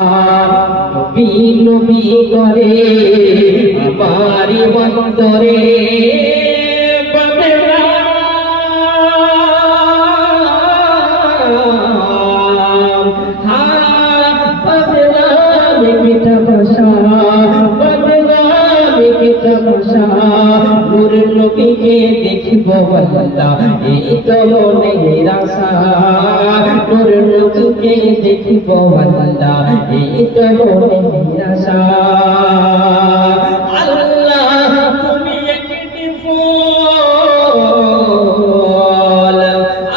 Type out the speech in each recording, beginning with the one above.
নবী নবী করে আমারি অন্তরে নূর নবীকে দেখিব আল্লাহ এই তো মনের আশা নূর নবীকে দেখিব আল্লাহ এই তো মনের আশা আল্লাহ তুমি একটি ফুল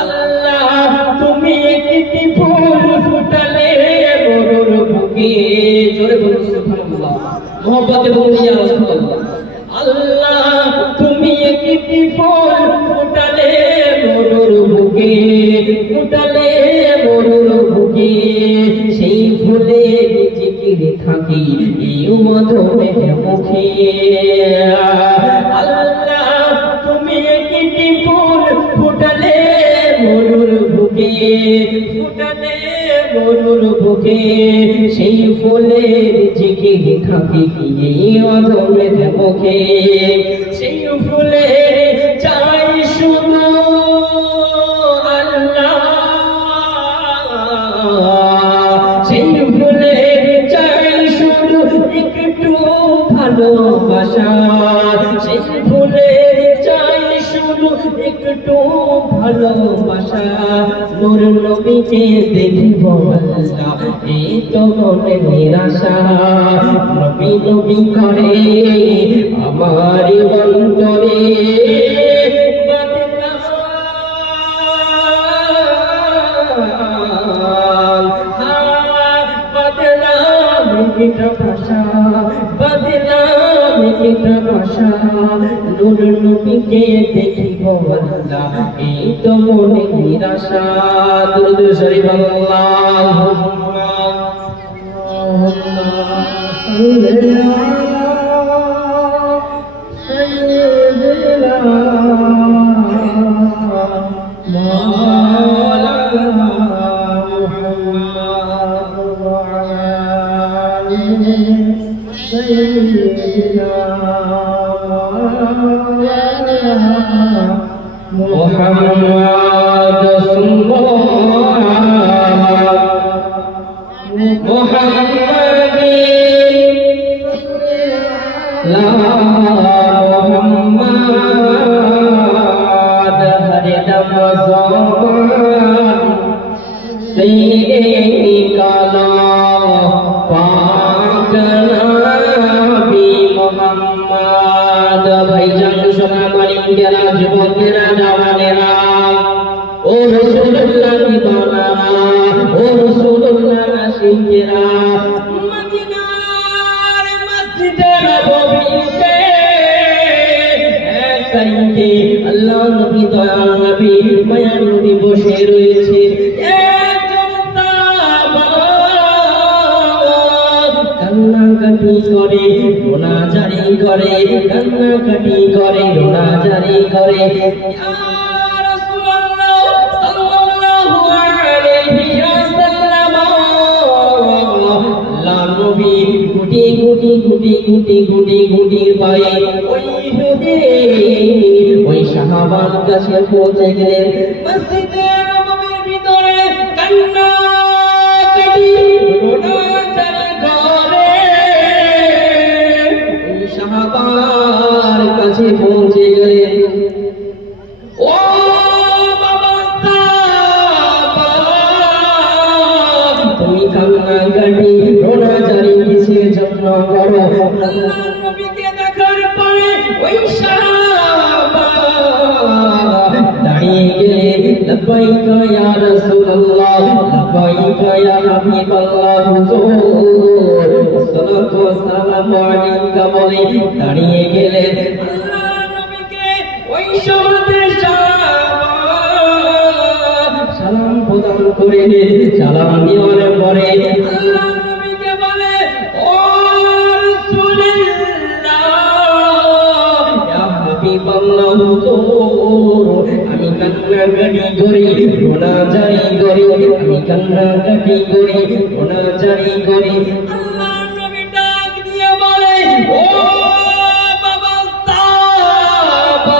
আল্লাহ তুমি একটি ফুল ফুটালে মরুর বুকে জোরে বলুন সুবহানাল্লাহ মোহব্বতে বলুন ইয়া রাসূলুল্লাহ আল্লাহ তুমি একটি ফুল ফুটালে মরুর বুকে ফুটালে মরুর বুকে সেই ফুলে জিকির থাকি এই মধুমের মুখে আল্লাহ তুমি একটি ফুল ফুটালে মরুর বুকে ফুটালে মরুর বুকে সেই ফুলের জিকির থাকি এই মধুমের মুখে সেই ফুলের চাই শুধু আল্লাহ সেই ফুলের চাই শুধু একটু ভালোবাসা সেই ফুলের চাই শুধু একটু ভালোবাসা নূর নবীকে দেখিব আল্লাহ এই তো মনের আশা নবী নবী করে আমারি অন্তরে নূর নবীকে দেখিব আল্লাহ এই তো মনের আশা দুরূদ শরীফ আল্লাহুম্মা সাল্লি আল্লাহ নবী দয়াল নবী মায়ার নবী বসে রয়েছে কান্নাকাটি করে রোনাজারি করে কান্নাকাটি করে রোনাজারি করে গুটি গুটি গুটি গুটি গুটি গুটির পায়ে ওই সাহাবার কাছে পৌঁছে গেলেন মসজিদে নববীর ভিতরে কান্নাকাটি রোনাজারি করে ওই সাহাবার কাছে পৌঁছে গেলেন ও তুমি কান্নাকাটি রোনাজারি কিসের জন্য করো আল্লাহ নবীকে দেখার পরে ওই সাহাবা দাঁড়িয়ে গেলেন লব্বাইকা ইয়া রাসূলুল্লাহ লব্বাইকা ইয়া হাবিবাল্লাহ হুজুর সাল্লাল্লাহু সালামু আলাইকা বলে দাঁড়িয়ে গেলেন আল্লাহ নবীকে ওই সমাজের সাহাবা সালাম প্রদান করে সালাম দেওয়ার পরে আল্লাহ নবীকে বলে ও রাসূলুল্লাহ ইয়া হাবিবাল্লাহ হুজুর আমি কান্নাকাটি করি রোনাজারি করি আমি কান্নাকাটি কান্নাকাটি করি, রোনাজারি করি। আল্লাহ নবী ডাক দিয়ে বলে, ও বাবা সাবা,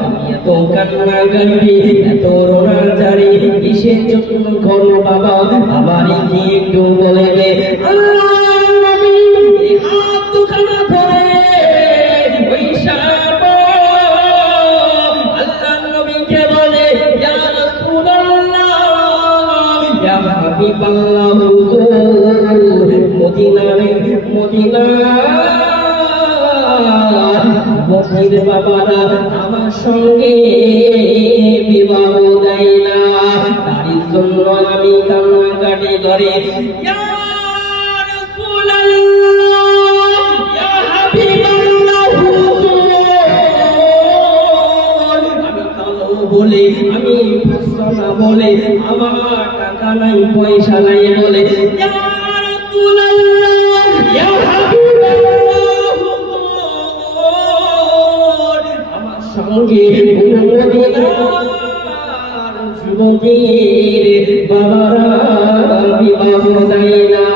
তুমি এত কান্নাকাটি, এত রোনাজারি কিসের জন্য করো বাবা? আমারই কি একটু বলে গে? আল্লাহ নবী হাত দুখানা ধরে ওই সাবা আল্লাহ নবীকে বলে, ইয়া রাসূলুল্লাহ, ইয়া হাবিবাল্লাহ, হুজুর মদিনার বাবারা আমার সঙ্গে বিবাহ দেয় না, তার জন্য আমি কান্নাকাটি করে। ইয়া রাসূলুল্লাহ, ইয়া হাবিবাল্লাহ, হুজুর, আমি কালো বলে, আমি ফসলা বলে, আমার টাকা নাই, পয়সা নাই বলে, ইয়া রাসূলুল্লাহ, ইয়া হাবিবাল্লাহ, হুজুর, আমার সঙ্গে মদিনার যুবতীর বাবারা বিবাহ দেয় না।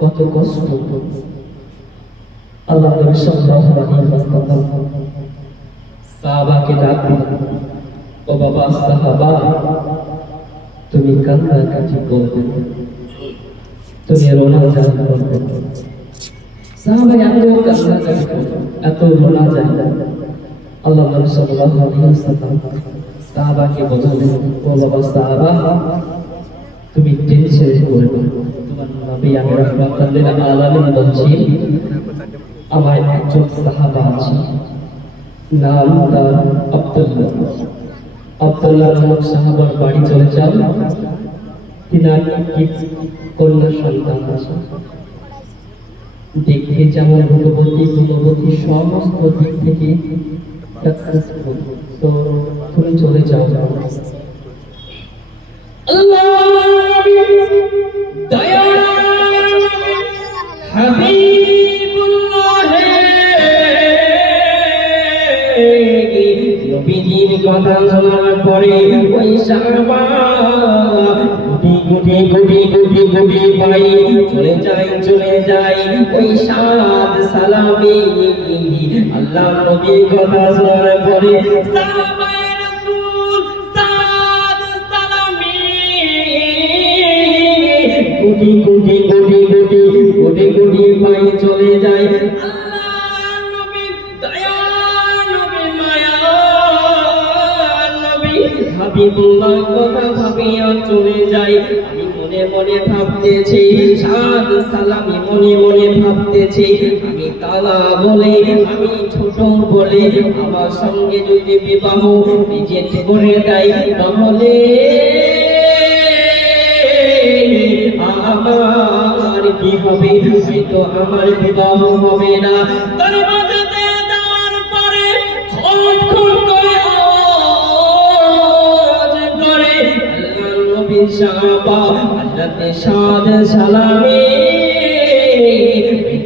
কত কষ্ট! আল্লাহ নবী সাল্লাল্লাহু আলাইহি ওয়াসাল্লাম সাহাবাকে ডাক দিলেন, ও বাবা সাহাবা, তুমি কান্নাকাটি করবে, তুমি রোনাজারি করবে। সাহাবা এত কান্নাকাটি করবে, এত রোনাজারি। আল্লাহ নবী সাল্লাল্লাহু আলাইহি ওয়াসাল্লাম সাহাবাকে বোঝালেন, ও বাবা সাহাবা, তুমি টেনশন করবে না। তোমার নবী আমি রাহমাতুল লিল আলামিন বলছি, আমার একজন সাহাবা আছে, নাম তার আব্দুল্লাহ। আব্দুল্লাহ নামক সাহাবার বাড়ি চলে যান, তিনার একটি কন্যা সন্তান আছে, দেখতে যেমন গুণবতী সমস্ত দিক থেকে সাকসেসফুল। তো তুমি চলে যাও। আল্লাহ দয়াল হাবিবুল্লাহ নবীজির কথা শোনার পরে ওই সাহাবা গুটি গুটি পাই চলে যায় ওই সাদ সালামি। আল্লাহ নবীর কথা শোনার পরে সাহাবায়ে রাসূল সাদ সালামি গুটি গুটি পাই চলে যায়। আল্লাহ নবী দয়া, নবী মায়া, নবী হাবিবুল্লাহ কথা ভাবিয়া চলে যায়। আমি মনে মনে ভাবতেছি সাদ সালামি, মনে ভাবতেছি আমি কালা বলে, আমি ছোট বলে আমার সঙ্গে যদি বিবাহ রিজেক্ট করে দেয় তাহলে আমার কি হবে? হয়তো আমার বিবাহ হবে না। দরওয়াজাতে যাওয়ার পরে খটখট করে আওয়াজ করে আল্লাহ নবী সাহাবা হযরত সাদ সালামি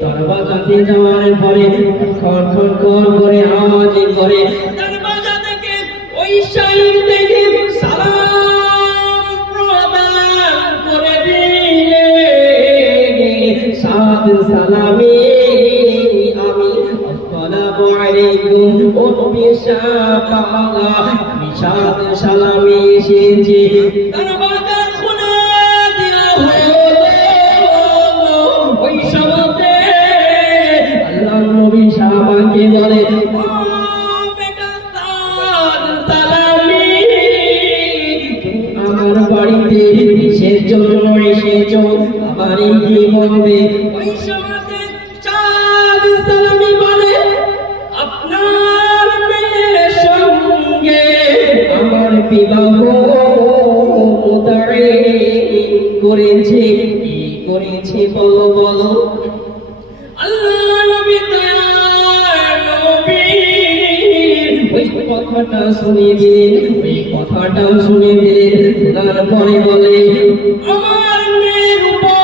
দরওয়াজাতে যাওয়ার পরে খটখট করে আওয়াজ করে দরওয়াজা থেকে ওই শাইর থেকে সালাম প্রদান করে দিলে সাদ সালামি আমি আসসালামু আলাইকুম ও নবী সাহাবা আমি সাদ সালামি এসেছি। দরওয়াজা খুলে দেয়া হলো। ওই সময়তে আল্লাহ নবী সাহাবাকে বলে, ও বেটা সাদ সালামি, আমার বাড়িতে কিসের জন্য এসেছো? আমার কি বলবে? ওই সময়তে সাদ সালামি বলে, আপনার মেয়ের সঙ্গে আমার বিবাহ করেছে। কি করেছে বলো বলো? আল্লাহ নবী দয়ার নবী ওই কথাটা শুনে দিলেন, ওই কথাটাও শুনে দিলেন। তারপরে বলে, আমার মেয়ের উপর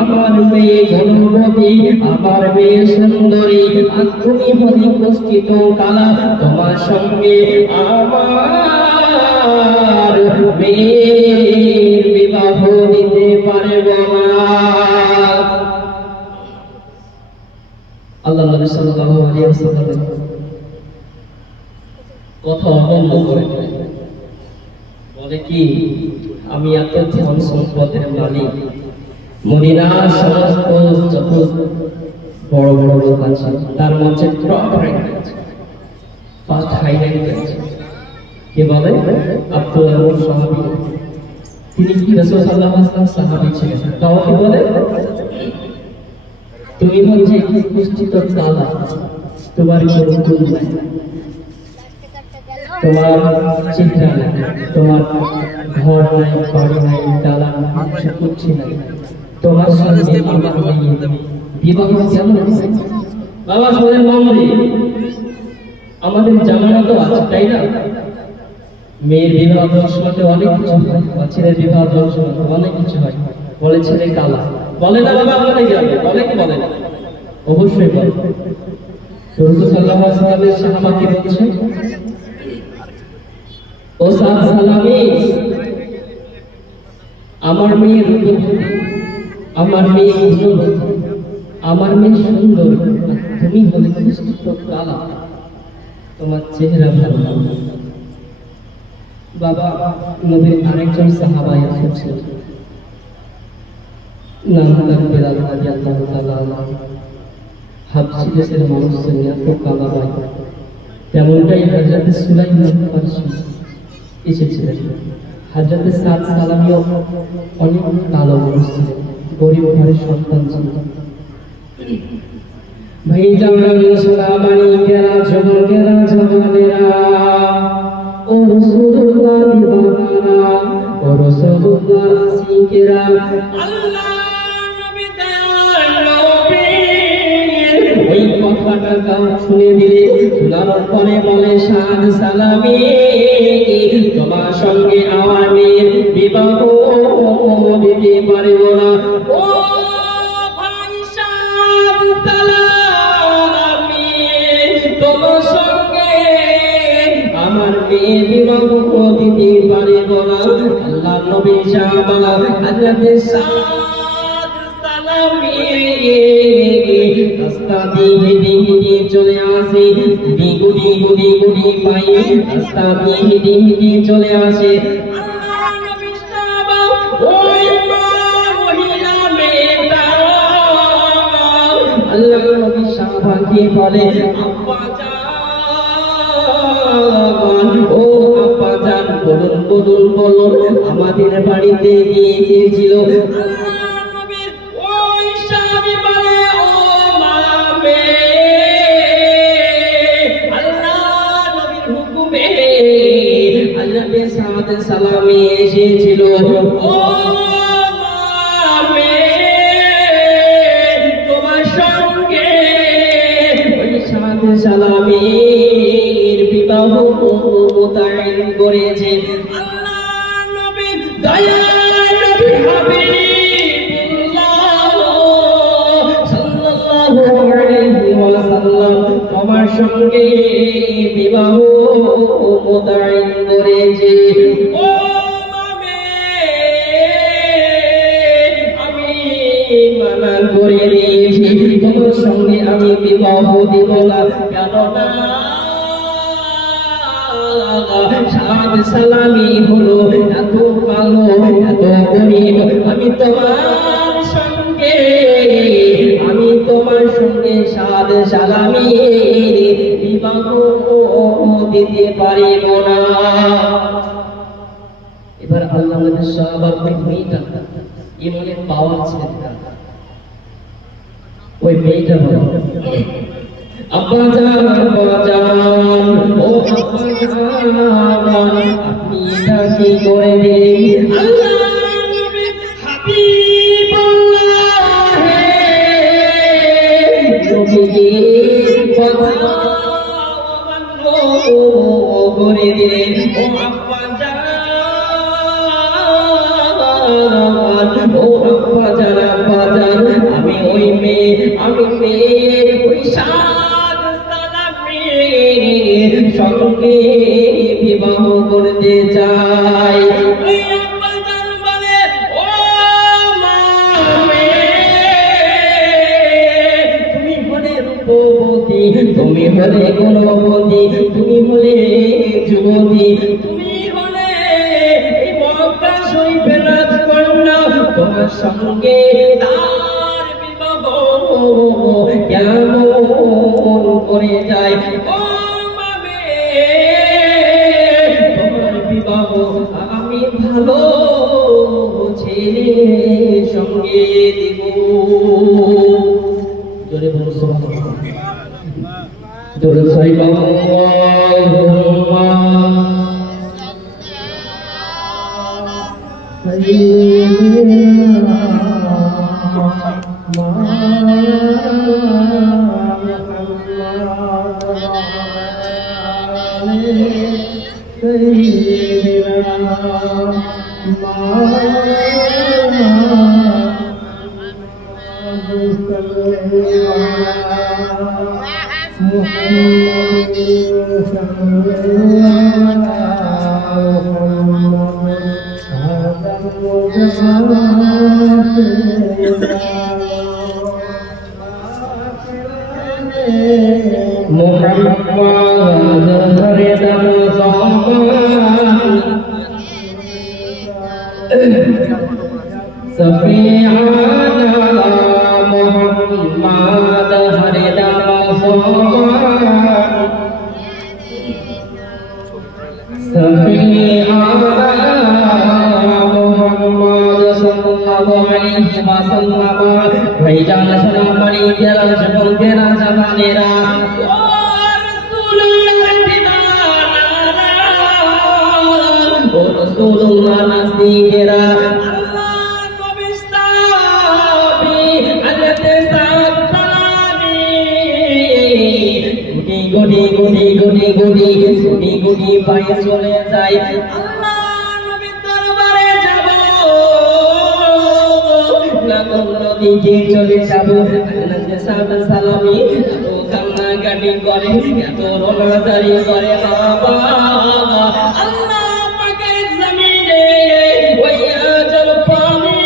আমার মেয়ে গুণবতী, আমার মেয়ে সুন্দরী, আর তুমি হলে পুষ্টিত কালা, তোমার সঙ্গে আমার মেয়ের বিবাহ দিতে পারব না। আল্লাহ নবী সাল্লাল্লাহু আলাইহি ওয়াসাল্লাম কথা অবলম্বন করে বলে কি, আমি এত ধন সম্পদের মালিক, মদিনার সমস্ত যত বড় বড় লোক আছে তার মধ্যে টপ র্যাঙ্ক আছে, ফার্স্ট হাই র্যাঙ্ক আছে। কে বলে? আব্দুল্লাহ সাহাবী। তিনি কি রাসূল সাল্লাল্লাহু আলাইহি ওয়াসাল্লাম সাহাবী ছিলেন। তাও কি বলে, তুমি হচ্ছে পুষ্টিত কালা, তোমার কোনো গুণ নাই, তোমার চিন্তা নাই, তোমার ঘর নাই, বাড়ি নাই, ডালা কিছু নাই, তোমার সঙ্গে আমার মেয়ে বিবাহ কেমন হবে? বাবা শোনেন মামুনি, আমাদের জামানা তো আছে তাই না? মেয়ের বিবাহ দর্শনাতে অনেক কিছু হয়, বা ছেলের বিবাহ দর্শনাতে অনেক কিছু হয়। বলে ছেলে কালা, বলে না বাবা আমাদের গ্রামে, বলে কি বলে না? অবশ্যই বলে। রাসূল সাল্লাল্লাহু আলাইহি ওয়াসাল্লামের সাহাবাকে বলছে, ও সাহাবী, আমার মেয়ে রূপবতী, আমার মেয়ে গুণবতী, আমার মেয়ে সুন্দর, তুমি হলে পুষ্টিত কালা, তোমার চেহারা ভালো না। বাবা নবীর আরেকজন সাহাবা ছিলেন, নাম তার বেলাল রাদিয়াল্লাহু তাআলা আনহু। হাবশী দেশের মানুষ ছিলেন, এত কালা ভাই। তেমনটাই হযরত সুলাইমান ফারসি এসেছিলেন। হযরত সাদ সালামিও অনেক কালো মানুষ ছিলেন, গরিব ঘরের সন্তান ছিলেন। ভাই জামান সালামানি কেরা যুবকেরা জওয়ানেরা, ও রাসূলুল্লাহ দিওয়ানা, ও রাসূলুল্লাহ আসিকেরা, আল্লাহ নবী দয়াল নবীর ওই কথাটা গান শুনে দিলে, শোনার পরে বলে, সাদ সালামি, তোমার সঙ্গে আমার মেয়ের বিবাহ দিতে পারব না। ও ভাই সাদ সালামি, তোমার সঙ্গে আমার মেয়ের বিবাহ দিতে পারব না। আল্লাহ নবী সাহাবা হযরত সাদ সালামি রাস্তা দিয়ে চলে আসে, গুড়ি গুড়ি গুড়ি পাই রাস্তা দিয়ে চলে আসে। আল্লাহ নবী সাহাবা ওই মহিলা মেয়েটা আল্লাহ নবী সাহাবাকে বলে, আব্বা জান, ও আব্বা জান, বলুন বলুন বলুন, আমাদের বাড়িতে গিয়ে গিয়েছিল। আল্লাহ নবীর ওই স্বামী বলে, ও মা মে, আল্লাহ নবীর হুকুমে হযরত সাদ সালামি এসেছিল। ও মা মে, তোমার সঙ্গে ওই সাদ সালামির বিবাহ মোতায়েন করেছে। আল্লাহ নবী দয়াল নবী হাবিবুল্লাহ সাল্লাল্লাহু আলাইহি ওয়াসাল্লাম তোমার সঙ্গে বিবাহ মোতায়েন করেছে। ও মামে, আমি মানা করে দিয়েছি, তোমার সঙ্গে আমি বিবাহ দিব না। কেননা সাদ সালামি হলো এত কালো, এত গরিব, আমি তোমার সঙ্গে সাদ সালামি বিবাহ দিতে পারিব না। এবার আল্লাহ নবী সাহাবার ওই মেয়েটা ইমানের পাওয়ার ছিলেন, ওই মেয়েটা বলে, আব্বা জান, আব্বা জান, ও আব্বা জান, আপনি এটা কি করে দিলেন? আল্লাহ নবী হাবিবুল্লাহ নবীজি কথা অমান্য করে দিলেন। ও আব্বা জান, ও আব্বা জান, আব্বা জান, আমি আমি ওই সাদ সালামের সঙ্গে বিবাহ করতে চাই। তুমি হলে গুণবতী, তুমি হলে যুবতী, তুমি হলে মক্কা শরীফের রাজকন্যা, তোমার সঙ্গে তার বিবাহ কেমন করে যায়? ও মামে, তোমার বিবাহ আমি ভালো ছেলের সঙ্গে দিব। জোরে বলো সুবহানাল্লাহ। জোরে সাইবা চলে যায়। আল্লাহ নবীর দরবারে যাব না, কোন দিকে চলে যাব? সালামি এত কান্নাকাটি করে, এত রোনাজারি করে বাবা। আল্লাহ পাকের জমিনে ওই আজল পানি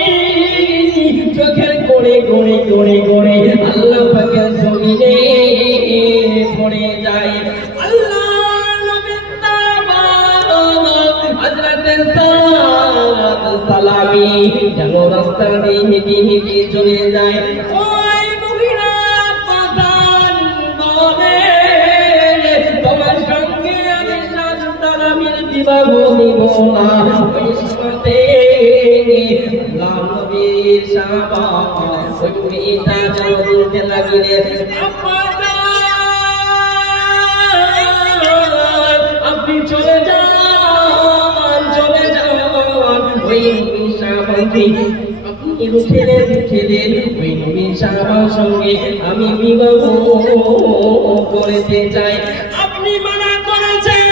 চোখের কোণে কোণে কোণে কোণে আল্লাহ পাকের জমিনে পড়ে যায়। সালামি যেন রাস্তা দিয়ে হেঁটে হেঁটে চলে যায়। ওই মহিলা পাঠান বলে, তোমার সঙ্গে আমি সাদ সালামের বিবাহ দিব না। ওই সাথে নবীর সাহাবা ওই মেয়েটা যেন বলতে লাগলেন, আপনি চলে যান, আপনি উঠেলেন ওই নবীর সাহাবার সঙ্গে আমি বিবাহ করতে চাই। আপনি মানা করেছেন,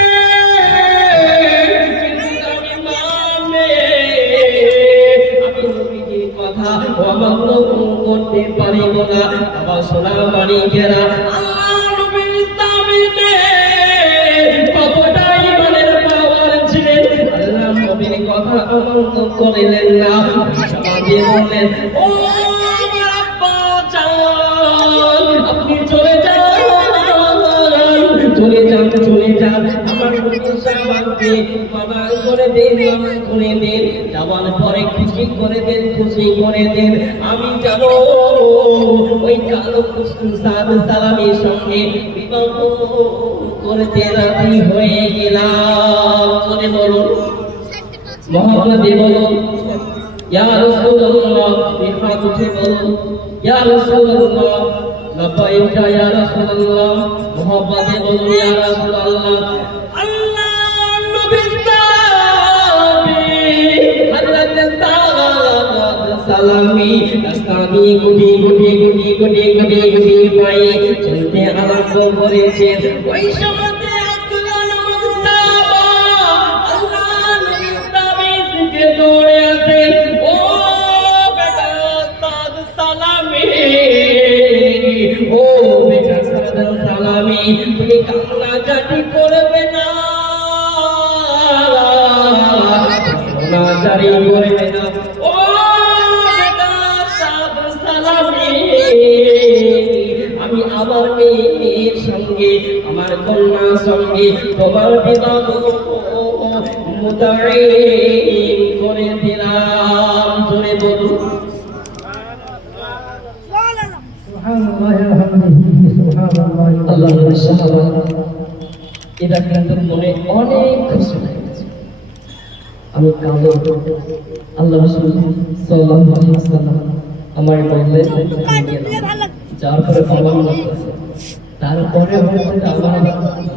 আমি নবীজির কথা অমান্য করতে পারিব না। আবার সোনা মানিকেরা কথা অমান্য করিলেন না। সমাজে বললেন, ও আপনি চলে যান, চলে যান, চলে যান, আমার সাহাবাকে ক্ষমা করে দেন, করে দেন, যাওয়ার পরে খুশি করে দেন, খুশি করে দেন। আমি যাব ওই কালো সাদ সালামের সঙ্গে বিবাহ করতে রাজি হয়ে গেলাম। চলে বলুন মোহাম্মদ বলুন, ইয়া রাসূলুল্লাহ, বিহাত উঠে বলুন, ইয়া রাসূলুল্লাহ, লব্বাইকা ইয়া রাসূলুল্লাহ, মোহাম্মদ বলুন, ইয়া রাসূলুল্লাহ। আল্লাহ নবী হযরত সালামি রাস্তানি গুটি গুটি গুটি গুটি গুটি গুটি পাই চলতে আরম্ভ করেছেন। ওই সময় দৌড়ে আসে, ও বেটা সাদ সালামি স্বামী তুমি কান্নাকাটি করবে না, না জারি করবে না। ও বেটা সাদ সালামি, আমি আমার মেয়ের সঙ্গে আমার কন্যার সঙ্গে তোমার বিবাহ মুতাইন করে দিলাম। জোরে বলুন আল্লাহর সাহাবা এটা কিন্তু মনে অনেক খুশি হয়েছে। আমি কাঁদো, আল্লাহ রাসূল সাল্লাল্লাহু আলাইহি ওয়াসাল্লাম আমার বললেন যার পরে পালন করতেছে তারপরে হচ্ছে আমার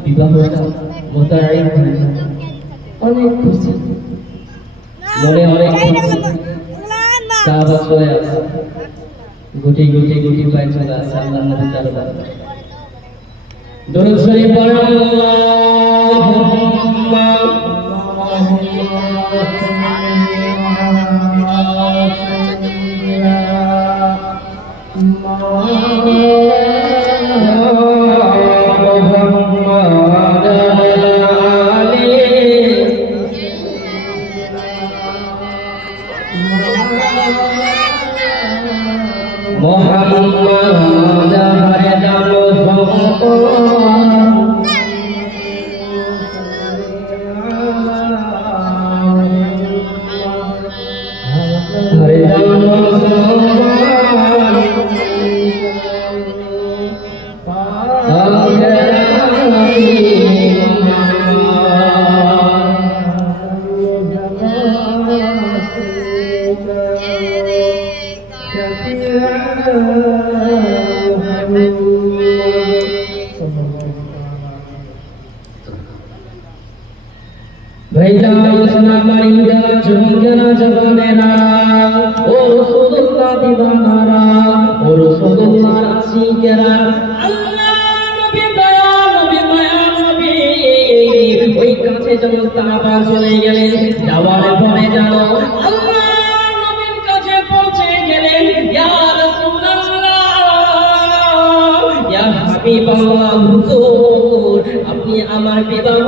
বিবাহটা মুতাইন হয়ে যাবে। অনেক খুশি মনে, অনেক খুশি। সাহাবা চলে আসে, গুটি গুটি গুটি পায়ে চলে আসে আল্লাহর নবী দরবারে। দরুদ শরীফ পড়ুন আল্লাহুম্মা চলে গেলেন। যাওয়ার পরে জানো আল্লাহ নবীর কাছে পৌঁছে গেলেন। ইয়া রাসূলুল্লাহ, ইয়া হাবিবাল্লাহ, হুজুর আপনি আমার বিবাহ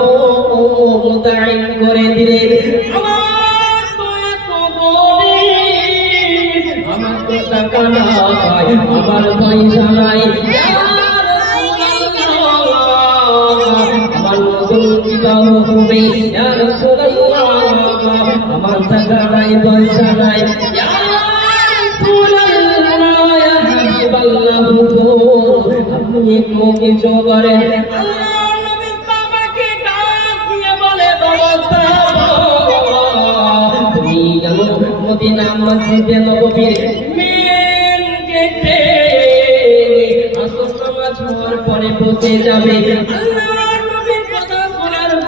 মুতাইন করে দিলেন। আমার তো এত গরিব, আমার তো টাকা নাই, আমার পয়সা নাই। বিবাহ হবে ইয়া রাসূলুল্লাহ, আমার টাকা নাই পয়সা নাই। ইয়া রাসূলুল্লাহ, ইয়া হাবিবাল্লাহ, আপনি একটু কিছু করেন। আল্লাহর নবী সাহাবাকে ডাক দিয়ে বলে, বাবা সাহাবা, তুমি জানো মদিনা মসজিদে নববীর মেন গেটে আসর নামাজ হওয়ার পরে পৌঁছে যাবে।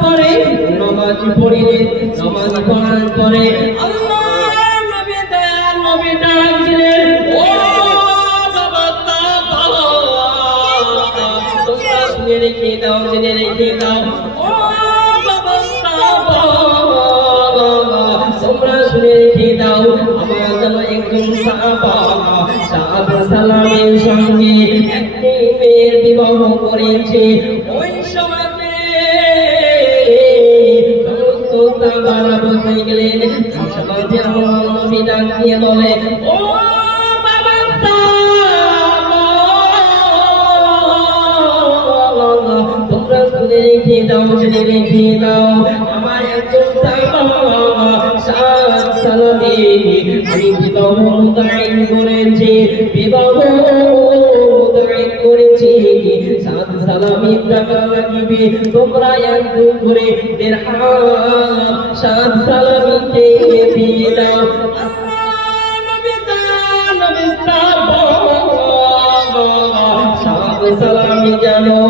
পরে নামাজ পড়িলেন। নামাজ পড়ার পরে আল্লাহর নবী দয়াল নবী ডাক দিলেন, ও বাবা সাহাবা, তোমরা শুনে রেখে দাও, জেনে রেখে দাও। ও বাবা সাহাবা, তোমরা শুনে রেখে দাও, আমার যেন একজন সাহাবা সাদ সালামের সঙ্গে একটি মেয়ের বিবাহ করেছে। ওই সময় বসে গেলেন। নবী ডাক দিয়ে বলে, ও বাবা সাহাবা, তোমরা শুনে রেখে দাও, জেনে রেখে দাও, আমার একজন সাহাবা সাদ সালামে আমি বিবাহ মুতাইন করেছি, বিবাহ মুতাইন করেছি। সাদ সালামি টাকা লাগিবে, তোমরা একজন করে দিরহাম সাদ সালামিকে দিয়ে দাও। সাদ সালামি জানো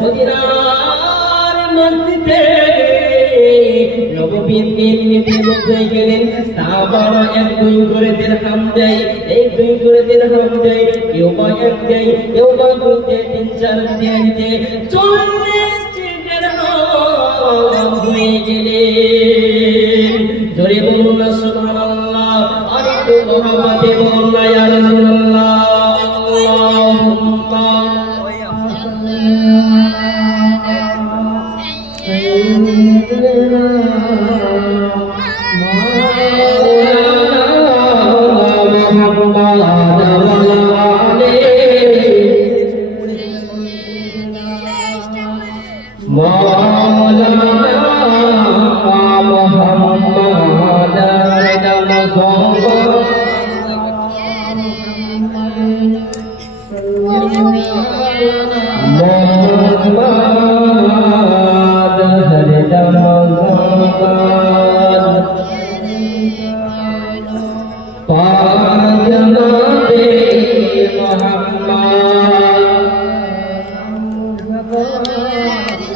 মদিনার মসজিদে নববীর নিতে বসে গেলেন। সাহাবারা এক দুই করে দিরহাম দেয়, এক দুই করে দিরহাম দেয়, কেউ বা এক দেয়, কেউ বা দুই দেয়, তিন চার দেয়, 40 দিরহাম হয়ে গেলেন। জোরে বলুন না সুবহানাল্লাহ, আর একটু মহব্বতে বলুন না ইয়া রাসূলুল্লাহ। আল্লাহুম্মা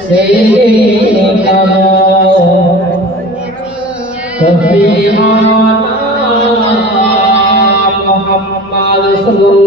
Sayyidina Syafi'ana Muhammad sallallahu